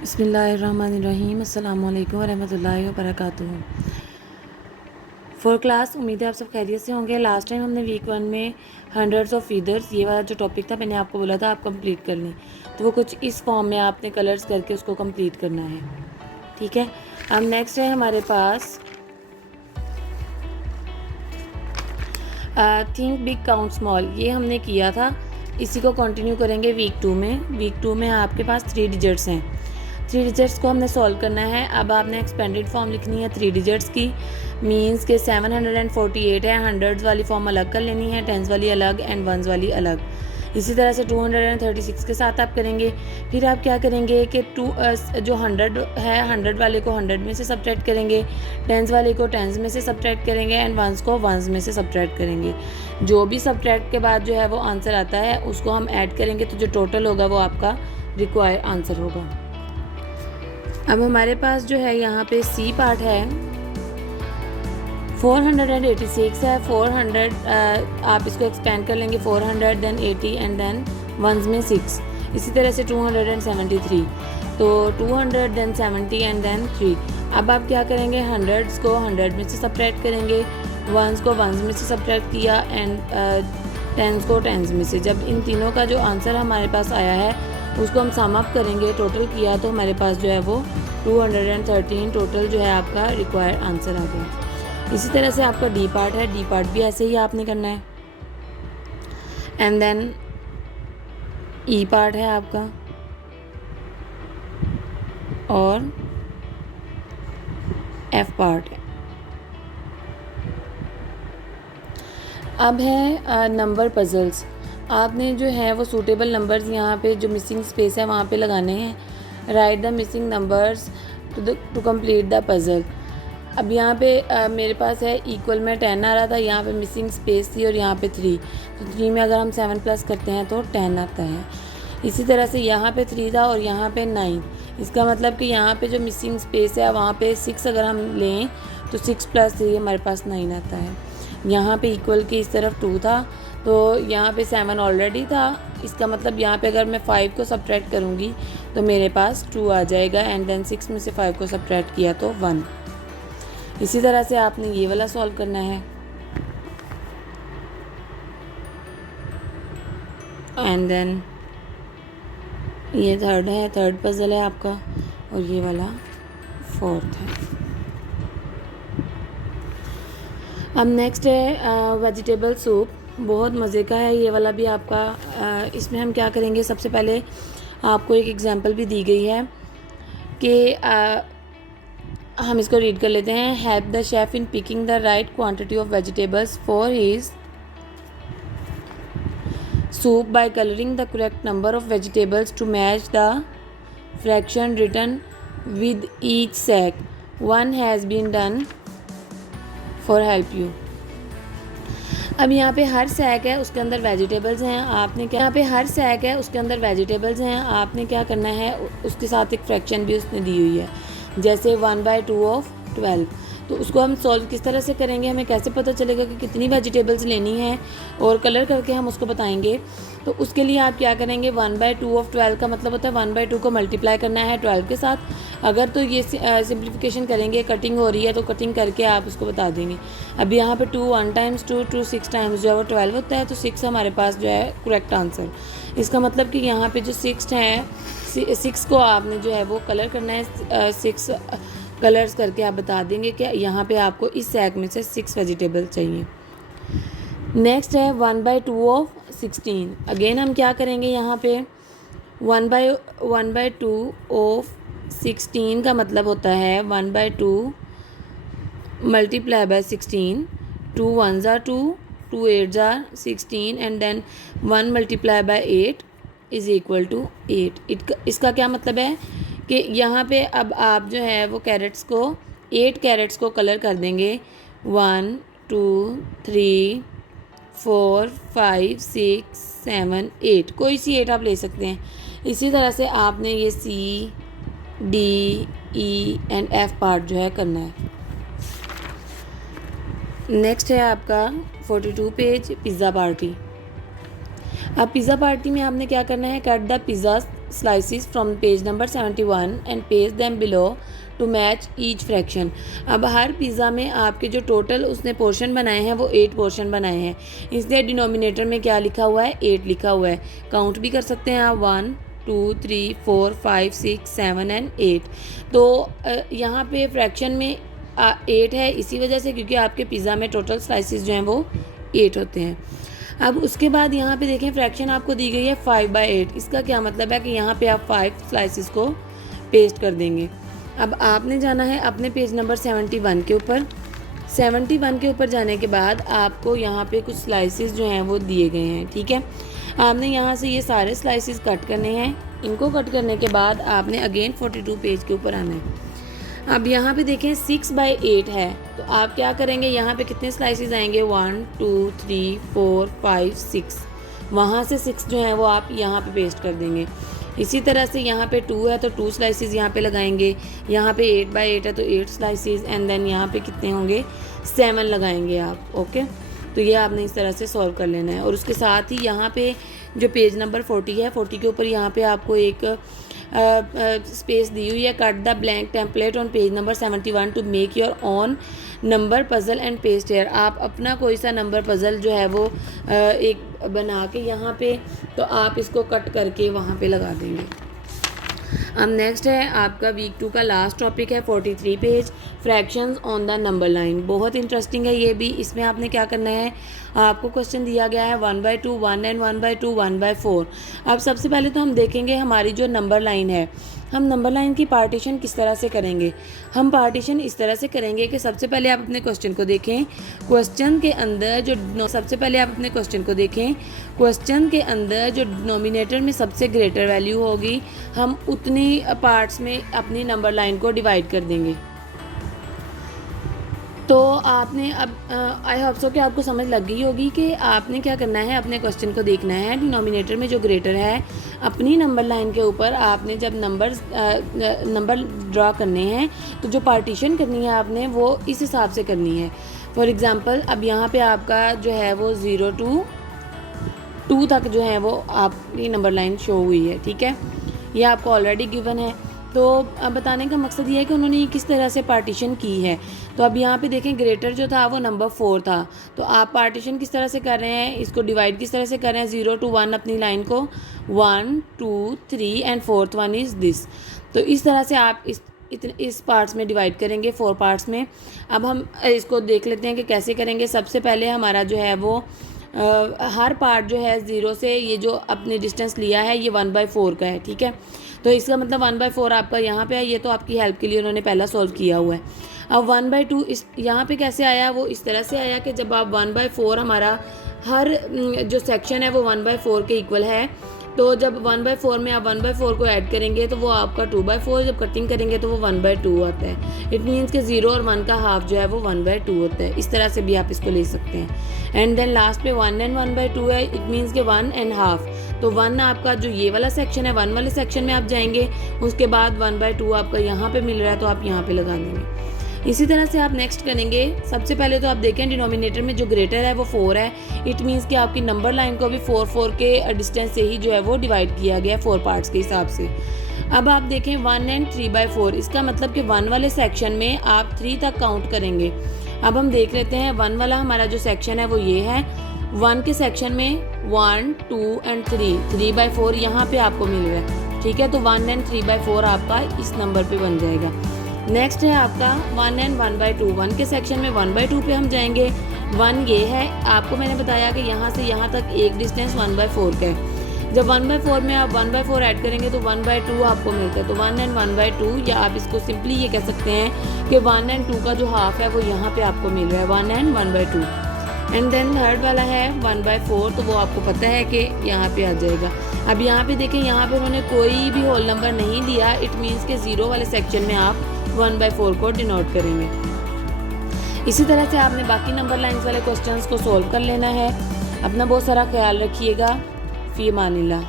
बिस्मिल्लाहिर्रहमानिर्रहीम। अस्सलामु अलैकुम वरहमतुल्लाहि वबरकातुहू। फोर क्लास, उम्मीद है आप सब खैरियत से होंगे। लास्ट टाइम हमने वीक 1 में हंड्रेड्स ऑफ फीदर्स, ये वाला जो टॉपिक था मैंने आपको बोला था आप कंप्लीट कर लें, तो वो कुछ इस फॉर्म में आपने कलर्स करके उसको कंप्लीट करना है। ठीक है, अब नेक्स्ट है हमारे पास थिंक बिग काउंट स्मॉल। ये हमने किया था, इसी को कंटिन्यू करेंगे वीक 2 में। वीक 2 में आपके पास 3 डिजिट्स हैं, 3 डिजिट्स को हमने सॉल्व करना है। अब आपने एक्सपेंडेड फॉर्म लिखनी है 3 डिजिट्स की, मीन्स के 748 है। हंड्रेड्स वाली फॉर्म अलग कर लेनी है, टेंस वाली अलग एंड वंस वाली अलग। इसी तरह से 236 के साथ आप करेंगे। फिर आप क्या करेंगे कि जो 100 है, 100 वाले को 100 में से सब्ट्रैक्ट करेंगे, टेंस वाले को टेंस में से सब्ट्रैक्ट करेंगे एंड वंस को वंस में से सब्ट्रैक्ट करेंगे। जो भी सब्ट्रैक्ट के बाद जो है वो आंसर आता है उसको हम ऐड करेंगे, तो जो टोटल होगा वो आपका रिक्वायर्ड आंसर होगा। अब हमारे पास जो है यहाँ पे सी पार्ट है, 486 है। 400 आप इसको एक्सपेंड कर लेंगे, 400 देन 80 एंड देन वंस में 6। इसी तरह से 273, तो 200 देन 70 एंड देन 3। अब आप क्या करेंगे, हंड्रेड्स को 100 में से सब्ट्रैक्ट करेंगे, वंस को वंस में से सब्ट्रैक्ट किया एंड टेंस को टेंस में से। जब इन तीनों का जो आंसर हमारे पास आया है उसको हम सम अप करेंगे, टोटल किया तो हमारे पास जो है वो 213 टोटल जो है आपका रिक्वायर्ड आंसर आ गया। इसी तरह से आपका डी पार्ट है, डी पार्ट भी ऐसे ही आपने करना है। एंड देन ई पार्ट है आपका, और एफ पार्ट है। अब है नंबर पजल्स। आपने जो है वो सूटेबल नंबर्स यहाँ पे जो मिसिंग स्पेस है वहाँ पे लगाने हैं। Write the missing numbers to complete the puzzle. अब यहाँ पे मेरे पास है इक्वल में 10 आ रहा था, यहाँ पे मिसिंग स्पेस थी और यहाँ पे 3, तो 3 में अगर हम 7 प्लस करते हैं तो 10 आता है। इसी तरह से यहाँ पे 3 था और यहाँ पे 9। इसका मतलब कि यहाँ पे जो मिसिंग स्पेस है वहाँ पे 6 अगर हम लें तो 6 प्लस 3 हमारे पास 9 आता है। यहाँ पे इक्वल के इस तरफ 2 था, तो यहाँ पे 7 ऑलरेडी था। इसका मतलब यहाँ पे अगर मैं 5 को सब्ट्रैक्ट करूँगी तो मेरे पास 2 आ जाएगा एंड देन 6 में से 5 को सब्ट्रैक्ट किया तो 1। इसी तरह से आपने ये वाला सॉल्व करना है। एंड देन ये थर्ड है, थर्ड पजल है आपका, और ये वाला फोर्थ है। अब नेक्स्ट है वेजिटेबल सूप। बहुत मज़े का है ये वाला भी आपका। इसमें हम क्या करेंगे, सबसे पहले आपको एक एग्जांपल भी दी गई है कि हम इसको रीड कर लेते हैं। Help the chef in picking the right quantity of vegetables for his soup by coloring the correct number of vegetables to match the fraction written with each sack. One has been done for help you. अब यहाँ पे हर sac है उसके अंदर vegetables हैं, आपने क्या, यहाँ पे हर सैक है उसके अंदर वेजिटेबल्स हैं, आपने क्या करना है, उसके साथ एक फ्रैक्शन भी उसने दी हुई है, जैसे 1/2 ऑफ 12। तो उसको हम सॉल्व किस तरह से करेंगे, हमें कैसे पता चलेगा कि कितनी वेजिटेबल्स लेनी है, और कलर करके हम उसको बताएंगे। तो उसके लिए आप क्या करेंगे, 1/2 ऑफ 12 का मतलब होता है 1/2 को मल्टीप्लाई करना है 12 के साथ। अगर तो ये सिंप्लीफिकेशन करेंगे, कटिंग हो रही है तो कटिंग करके आप उसको बता देंगे। अब यहाँ पे 2 1 टाइम्स 2 6 टाइम्स जो है वो 12 होता है, तो 6 हमारे पास जो है करेक्ट आंसर। इसका मतलब कि यहाँ पे जो 6 है, 6 को आपने जो है वो कलर करना है, 6 कलर्स करके आप बता देंगे कि यहाँ पे आपको इस सैक में से 6 वेजिटेबल चाहिए। नेक्स्ट है 1/2 ऑफ 16। अगेन हम क्या करेंगे, यहाँ पे 1/2 ऑफ 16 का मतलब होता है 1/2 multiply by 16। 2 1s are 2, 2 8s are 16 and then 1 multiply by 8 is equal to 8। इसका क्या मतलब है कि यहाँ पे अब आप जो है वो कैरेट्स को 8 कैरेट्स को कलर कर देंगे, 1 2 3 4 5 6 7 8, कोई सी 8 आप ले सकते हैं। इसी तरह से आपने ये C D E and F part जो है करना है। नेक्स्ट है आपका 42 पेज पिज़्ज़ा पार्टी। अब पिज़्ज़ा पार्टी में आपने क्या करना है, cut the pizza slices from page number 71 and page them below to match each fraction. अब हर पिज़्ज़ा में आपके जो टोटल उसने पोर्शन बनाए हैं वो 8 पोर्शन बनाए हैं, इसलिए डिनोमिनेटर में क्या लिखा हुआ है, 8 लिखा हुआ है। काउंट भी कर सकते हैं आप, 1 2 3 4 5 6 7 एंड 8। तो यहाँ पे फ्रैक्शन में 8 है इसी वजह से क्योंकि आपके पिज़्ज़ा में टोटल स्लाइसिस जो हैं वो 8 होते हैं। अब उसके बाद यहाँ पे देखें फ्रैक्शन आपको दी गई है 5/8। इसका क्या मतलब है कि यहाँ पे आप 5 स्लाइसिस को पेस्ट कर देंगे। अब आपने जाना है अपने पेज नंबर 71 के ऊपर। 71 के ऊपर जाने के बाद आपको यहाँ पे कुछ स्लाइसिस जो हैं वो दिए गए हैं, ठीक है। आपने यहाँ से ये सारे स्लाइसिस कट करने हैं। इनको कट करने के बाद आपने अगेन 42 पेज के ऊपर आना है। अब यहाँ पे देखें 6/8 है, तो आप क्या करेंगे, यहाँ पे कितने स्लाइसिस आएंगे, 1 2 3 4 5 6। वहाँ से 6 जो हैं वो आप यहाँ पे पेस्ट कर देंगे। इसी तरह से यहाँ पे 2 है तो 2 स्लाइसिस यहाँ पे लगाएंगे। यहाँ पे 8/8 है तो 8 स्लाइसिस, एंड देन यहाँ पे कितने होंगे, 7 लगाएंगे आप। ओके, तो ये आपने इस तरह से सॉल्व कर लेना है। और उसके साथ ही यहाँ पे जो पेज नंबर 40 है, 40 के ऊपर यहाँ पे आपको एक स्पेस दी हुई है, cut the blank template on page number 71 to make your on number puzzle and paste here. आप अपना कोई सा नंबर पज़ल जो है वो एक बना के यहाँ पे, तो आप इसको कट करके वहाँ पे लगा देंगे। अब नेक्स्ट है आपका वीक 2 का लास्ट टॉपिक है 43 page, fractions on the number line. बहुत इंटरेस्टिंग है ये भी। इसमें आपने क्या करना है, आपको क्वेश्चन दिया गया है 1/2 1 एंड 1/2 1/4। अब सबसे पहले तो हम देखेंगे हमारी जो नंबर लाइन है, हम नंबर लाइन की पार्टीशन किस तरह से करेंगे। हम पार्टीशन इस तरह से करेंगे कि सबसे पहले आप अपने क्वेश्चन को देखें। क्वेश्चन के अंदर जो सबसे पहले आप अपने क्वेश्चन को देखें, क्वेश्चन के अंदर जो डिनोमिनेटर में सबसे ग्रेटर वैल्यू होगी, हम उतनी पार्ट्स में अपनी नंबर लाइन को डिवाइड कर देंगे। तो आपने अब आई होप सो कि आपको समझ लग गई होगी कि आपने क्या करना है, अपने क्वेश्चन को देखना है। डिनोमिनेटर में जो ग्रेटर है, अपनी नंबर लाइन के ऊपर आपने जब नंबर ड्रा करने हैं तो जो पार्टीशन करनी है आपने वो इस हिसाब से करनी है। फॉर एग्ज़ाम्पल अब यहाँ पे आपका जो है वो 0 to 2 तक जो है वो आपकी नंबर लाइन शो हुई है, ठीक है। ये आपको ऑलरेडी गिवन है। तो अब बताने का मकसद ये है कि उन्होंने ये किस तरह से पार्टीशन की है। तो अब यहाँ पे देखें ग्रेटर जो था वो नंबर 4 था, तो आप पार्टीशन किस तरह से कर रहे हैं, इसको डिवाइड किस तरह से कर रहे हैं, 0 to 1 अपनी लाइन को 1 2 3 and 4th one is this. तो इस तरह से आप इस पार्ट्स में डिवाइड करेंगे, 4 पार्ट्स में। अब हम इसको देख लेते हैं कि कैसे करेंगे। सबसे पहले हमारा जो है वो हर पार्ट जो है 0 से ये जो अपने डिस्टेंस लिया है ये 1/4 का है, ठीक है। तो इसका मतलब 1/4 आपका यहाँ पे है। ये तो आपकी हेल्प के लिए उन्होंने पहला सॉल्व किया हुआ है। अब 1/2 इस यहाँ पे कैसे आया, वो इस तरह से आया कि जब आप 1/4 हमारा हर जो सेक्शन है वो 1/4 के इक्वल है, तो जब 1/4 में आप 1/4 को ऐड करेंगे तो वो आपका 2/4, जब कटिंग करेंगे तो वो 1/2 आता है। इट मीन्स कि 0 और 1 का हाफ जो है वो 1/2 होता है। इस तरह से भी आप इसको ले सकते हैं। एंड देन लास्ट पे 1 एंड 1/2 है, इट मीन्स कि 1 एंड हाफ। तो 1 आपका जो ये वाला सेक्शन है, 1 वाले सेक्शन में आप जाएंगे, उसके बाद 1/2 आपका यहाँ पे मिल रहा है तो आप यहाँ पे लगा देंगे। इसी तरह से आप नेक्स्ट करेंगे। सबसे पहले तो आप देखें डिनोमिनेटर में जो ग्रेटर है वो 4 है। इट मीन्स कि आपकी नंबर लाइन को भी 4 के डिस्टेंस से ही जो है वो डिवाइड किया गया 4 पार्ट्स के हिसाब से। अब आप देखें 1 एंड 3/4, इसका मतलब कि 1 वाले सेक्शन में आप 3 तक काउंट करेंगे। अब हम देख लेते हैं 1 वाला हमारा जो सेक्शन है वो ये है। 1 के सेक्शन में 1 2 एंड 3/4 यहाँ पे आपको मिल रहा है, ठीक है। तो 1 एंड 3/4 आपका इस नंबर पे बन जाएगा। नेक्स्ट है आपका 1 एंड 1/2। 1 के सेक्शन में 1/2 पे हम जाएंगे। 1 ये है, आपको मैंने बताया कि यहाँ से यहाँ तक एक डिस्टेंस 1/4 का है। जब 1/4 में आप 1/4 ऐड करेंगे तो 1/2 आपको मिलता है। तो 1 एंड 1/2, या आप इसको सिंपली ये कह सकते हैं कि 1 एंड 2 का जो हाफ है वो यहाँ पे आपको मिल रहा है, 1 एंड 1/2। एंड देन थर्ड वाला है 1/4, तो वो आपको पता है कि यहाँ पे आ जाएगा। अब यहाँ पे देखें, यहाँ पे उन्होंने कोई भी होल नंबर नहीं दिया। इट मीन्स के 0 वाले सेक्शन में आप 1/4 को डिनोट करेंगे। इसी तरह से आपने बाकी नंबर लाइंस वाले क्वेश्चंस को सॉल्व कर लेना है। अपना बहुत सारा ख्याल रखिएगा। फ़ी अमानिल्लाह।